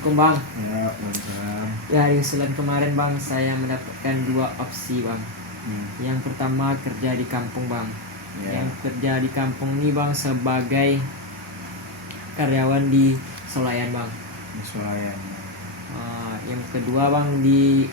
Assalamualaikum Bang. Ya, Waalaikumsalam. Ya, di usulan kemarin Bang, saya mendapatkan dua opsi Bang. Yang pertama kerja di kampung Bang. Ya. Yang kerja di kampung ini Bang sebagai karyawan di Solayan Bang. Di Solayan. Yang kedua Bang di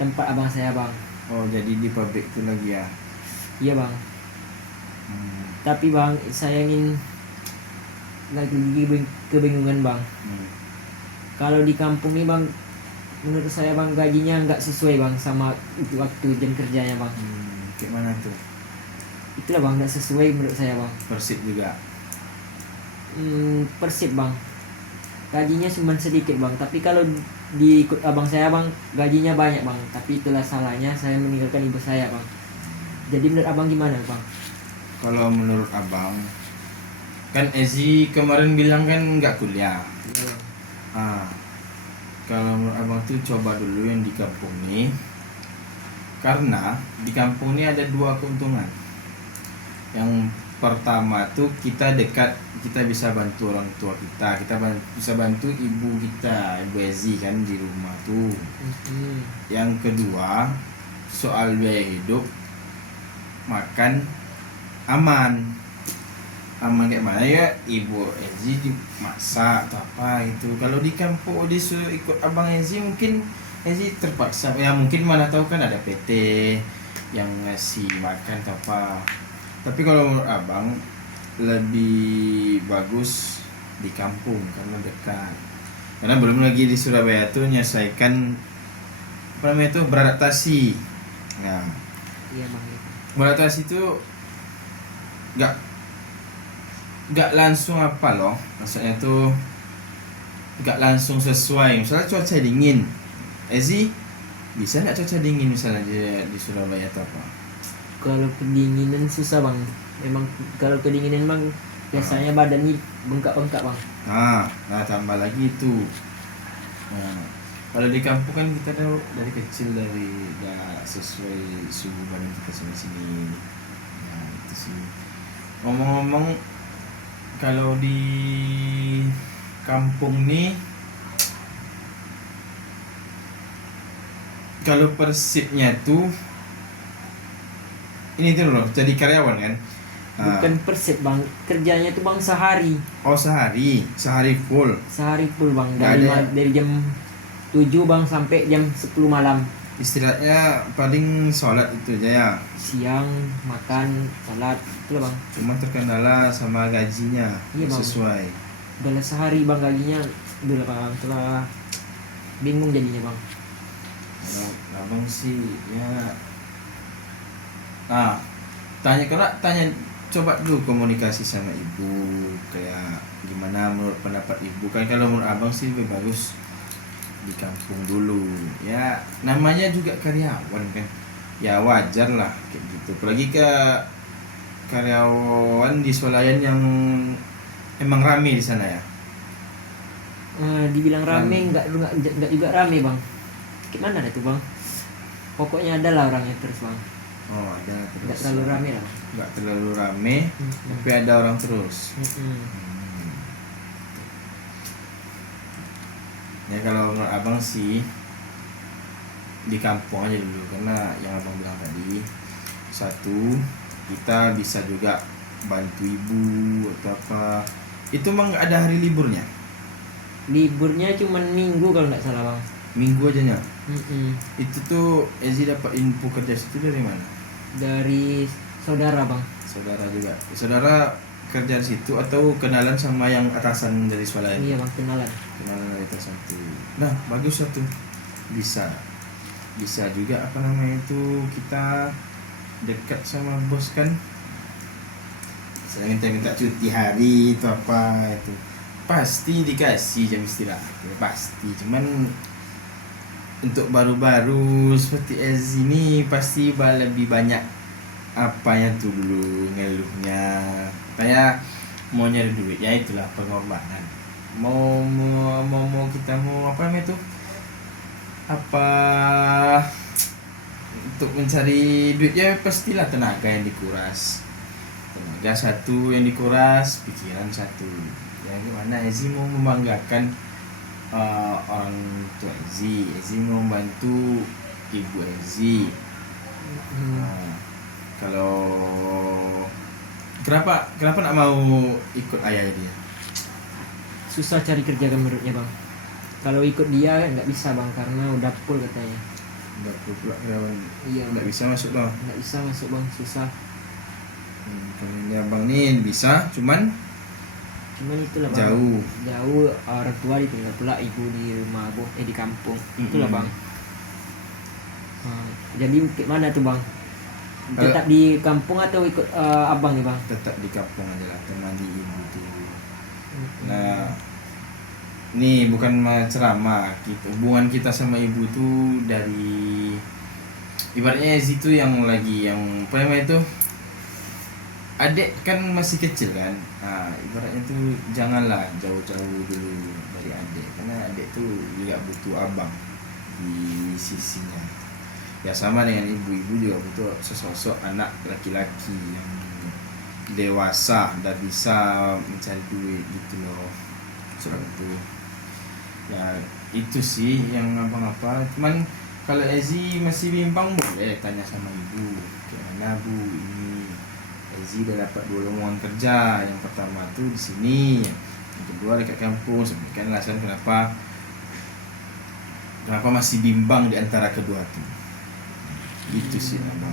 tempat abang saya Bang. Oh, jadi di pabrik itu lagi ya? Iya Bang. Tapi Bang, saya ingin lagi kebingungan Bang. Kalau di kampung ini Bang, menurut saya Bang gajinya nggak sesuai Bang sama itu waktu jam kerjanya Bang. Kayak mana tuh? Itulah Bang, nggak sesuai menurut saya Bang. Persib juga? Persib Bang, gajinya cuma sedikit Bang. Tapi kalau diikut abang saya Bang, gajinya banyak Bang. Tapi itulah salahnya saya meninggalkan ibu saya Bang. Jadi menurut abang gimana Bang? Kalau menurut abang, kan Ezi kemarin bilang kan nggak kuliah. Iya, Bang. Kalau menurut abang tuh coba dulu yang di kampung nih, karena di kampung ini ada dua keuntungan. Yang pertama tuh kita dekat, kita bisa bantu orang tua kita bisa bantu ibu kita, ibu Ezi kan di rumah tuh. Yang kedua, soal biaya hidup, makan aman kayak mana ya, ibu Ezi dimasak atau apa itu. Kalau di kampung disuruh ikut abang Ezi, mungkin Ezi terpaksa ya, mungkin mana tahu kan ada PT yang ngasih makan atau apa. Tapi kalau menurut abang lebih bagus di kampung karena dekat, karena belum lagi di Surabaya tuh menyelesaikan apa namanya itu, beradaptasi. Nah, Iya Bang. beradaptasi itu nggak langsung apa loh, maksudnya tuh nggak langsung sesuai. Misalnya cuaca dingin, Ezi bisa nggak cuaca dingin misalnya di Surabaya atau apa? Kalau kedinginan susah Bang. Emang kalau kedinginan Bang biasanya badan ini bengkak-bengkak Bang. Nah tambah lagi itu. Nah, kalau di kampung kan kita tahu dari kecil nggak sesuai suhu badan kita sini. Nah itu sih. Ngomong-ngomong, kalau di kampung nih, kalau Persibnya tuh ini tuh loh, jadi karyawan kan? Bukan Persib Bang, kerjanya tuh Bang sehari. Oh, sehari full. Sehari full Bang, Nggak ada. dari jam 7 Bang sampai jam 10 malam. Istilahnya paling sholat itu aja ya. Siang makan, salat, itu Bang. Cuma terkendala sama gajinya. Iya, Bang. Sesuai. Udah sehari Bang gajinya, udah Bang, telah bingung jadinya Bang. Nah, abang sih ya. Tanya coba dulu komunikasi sama ibu, kayak gimana menurut pendapat ibu. Kan kalau menurut abang sih lebih bagus di kampung dulu ya, namanya juga karyawan kan ya, wajar lah kayak gitu. Apalagi ke karyawan di Solayan yang emang rame di sana ya. Dibilang rame enggak juga rame Bang. Gimana tuh Bang? Pokoknya ada lah orangnya terus Bang. Oh, ada terus. Enggak terlalu rame lah. Enggak terlalu rame, tapi ada orang terus. Ya kalau menurut abang sih di kampung aja dulu, karena yang abang bilang tadi, satu, kita bisa juga bantu ibu atau apa. Itu emang nggak ada hari liburnya? Liburnya cuma minggu kalau nggak salah Bang. Minggu aja nya. Itu tuh Ezi dapat info kerja situ dari mana? Dari saudara Bang. Saudara juga. Saudara kerja di situ atau kenalan sama yang atasan dari Solayan? Iya Bang, kenalan dari atasan tuh. Nah bagus satu, bisa juga apa namanya itu, kita dekat sama bos kan. Saya minta cuti hari itu apa itu, pasti dikasih jam istirahat ya, pasti. Cuman untuk baru-baru seperti Ez ini pasti lebih banyak apanya tuh dulu ngeluhnya, kayak mau nyari duit ya, itulah pengorbanan. Mau kita mau apa namanya tuh, apa untuk mencari duit ya, pastilah tenaga yang dikuras, tenaga satu yang dikuras, pikiran satu. Ya gimana Ezi mau membanggakan orang tua Ezi membantu ibu Ezi. Kalau kenapa nak mau ikut ayah dia? Susah cari kerja kan menurutnya bang. Kalau ikut dia nggak bisa bang, karena udah full katanya. Udah pula karyawan. Iya. Nggak bisa masuk bang. Nggak bisa masuk bang, susah. Kalau ini abang nih bisa, cuman Itulah bang. jauh. Orang tua ditinggal pula, ibu di rumah di kampung. Itulah bang. Jadi mana tuh bang? Tetap di kampung atau ikut abang nih bang? Tetap di kampung aja lah, temani ibu tuh. Nah, ini bukan ceramah gitu. Hubungan kita sama ibu tuh dari ibaratnya situ yang apa namanya itu, adik kan masih kecil kan. Nah, ibaratnya tuh janganlah jauh-jauh dulu dari adik, karena adik tuh juga butuh abang di sisinya. Ya sama dengan ibu-ibu juga butuh sesosok anak laki-laki yang dewasa dan bisa mencari duit gitu loh. Soal itu ya itu sih yang apa. Cuman kalau Ezi masih bimbang, boleh tanya sama ibu, gimana bu, ini Ezi udah dapat 2 lowongan kerja. Yang pertama tuh di sini, yang kedua dekat kampus. Sampaikan alasan kenapa masih bimbang di antara kedua tuh. Gitu sih abang.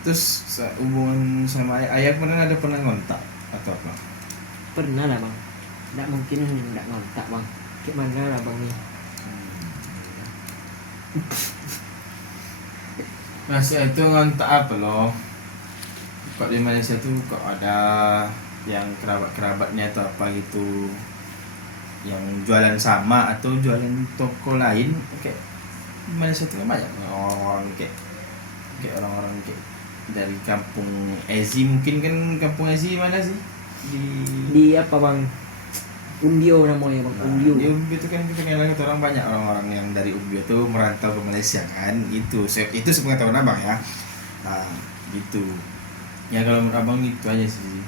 Terus hubungan sama ayah pernah ngontak atau apa? Pernah lah bang. Nggak mungkin nggak ngontak bang. Kayak mana lah bang nih? Masih itu ngontak apa loh? Kok di Malaysia tuh kok ada yang kerabatnya atau apa gitu, yang jualan sama atau jualan toko lain. Kayak di Malaysia tuh kan banyak orang kayak orang-orang kayak dari kampung Ezi. Mungkin kan kampung Ezi mana sih? Di apa bang? Umbio namanya bang. Umbio. Di Umbio itu kan kita kenal orang banyak, orang-orang yang dari Umbio tuh merantau ke Malaysia kan. Itu sepengetahuan abang ya. Nah, gitu. Ya kalau menurut abang itu aja sih.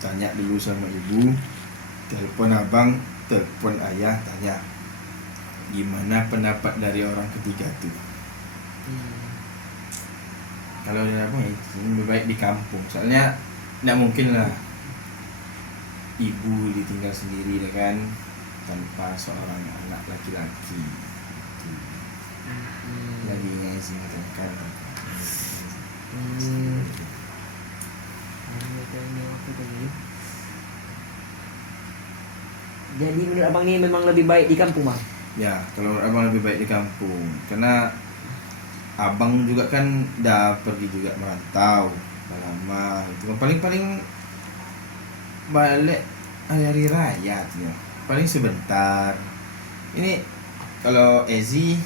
Tanya dulu sama ibu, telepon abang, telepon ayah, tanya gimana pendapat dari orang ketiga tuh. Kalau dari abang ya lebih baik di kampung, soalnya tidak mungkin lah ibu ditinggal sendiri kan tanpa seorang anak laki-laki. Lagi ngisi kan. Jadi menurut abang ini memang lebih baik di kampung bang? Ya, kalau menurut abang lebih baik di kampung, karena abang juga kan udah pergi juga merantau lama. Itu kan paling balik hari raya tuh, paling sebentar. Ini kalau Ezi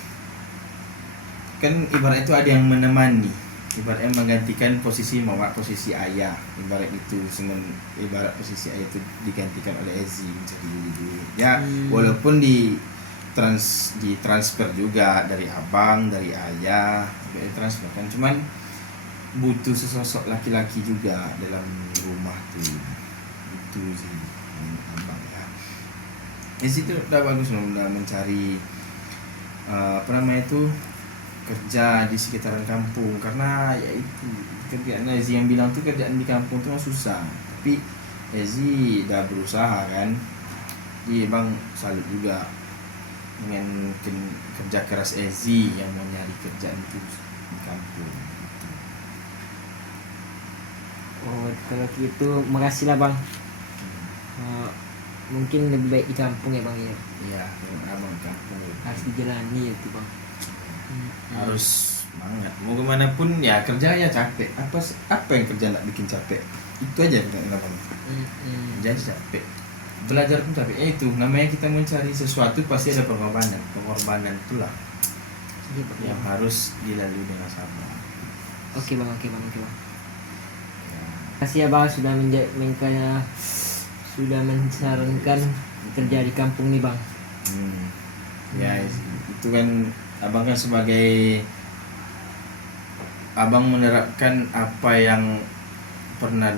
kan ibarat itu ada yang menemani, ibaratnya menggantikan posisi mama, posisi ayah, ibarat itu ibarat posisi ayah itu digantikan oleh Ezi menjadi dulu ya. Walaupun ditransfer juga dari abang, dari ayah, transfer kan, cuman butuh sesosok laki-laki juga dalam rumah tuh. Itu sih abang ya. Ezi itu udah bagus loh, udah mencari apa namanya itu, kerja di sekitaran kampung, karena ya itu kerjaan Ezi yang bilang tuh kerjaan di kampung tuh susah, tapi Ezi udah berusaha kan. Jadi bang salut juga dengan mungkin kerja keras Ezi yang mau nyari kerjaan itu di kampung. Oh kalau gitu makasih lah bang. Mungkin lebih baik di kampung ya bang ya. Iya, abang kampung harus dijalani itu bang. Harus semangat, mau kemana pun ya kerja ya capek. Apa yang kerja nak bikin capek? Itu aja kenapa jadi capek, belajar pun capek. Itu namanya kita mencari sesuatu pasti ada pengorbanan itulah yang harus dilalui dengan sabar. Oke bang. Kasih ya bang sudah mensarankan kerja di kampung nih bang. Ya itu kan abang kan sebagai abang menerapkan apa yang pernah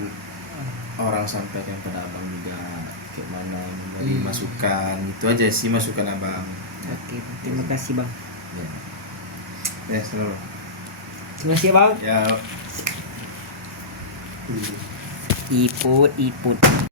orang sampaikan pada abang juga. kayak mana memberi masukan. Itu aja sih masukan abang. Oke, terima kasih bang. Ya selalu. Terima kasih bang. Ya. Iput.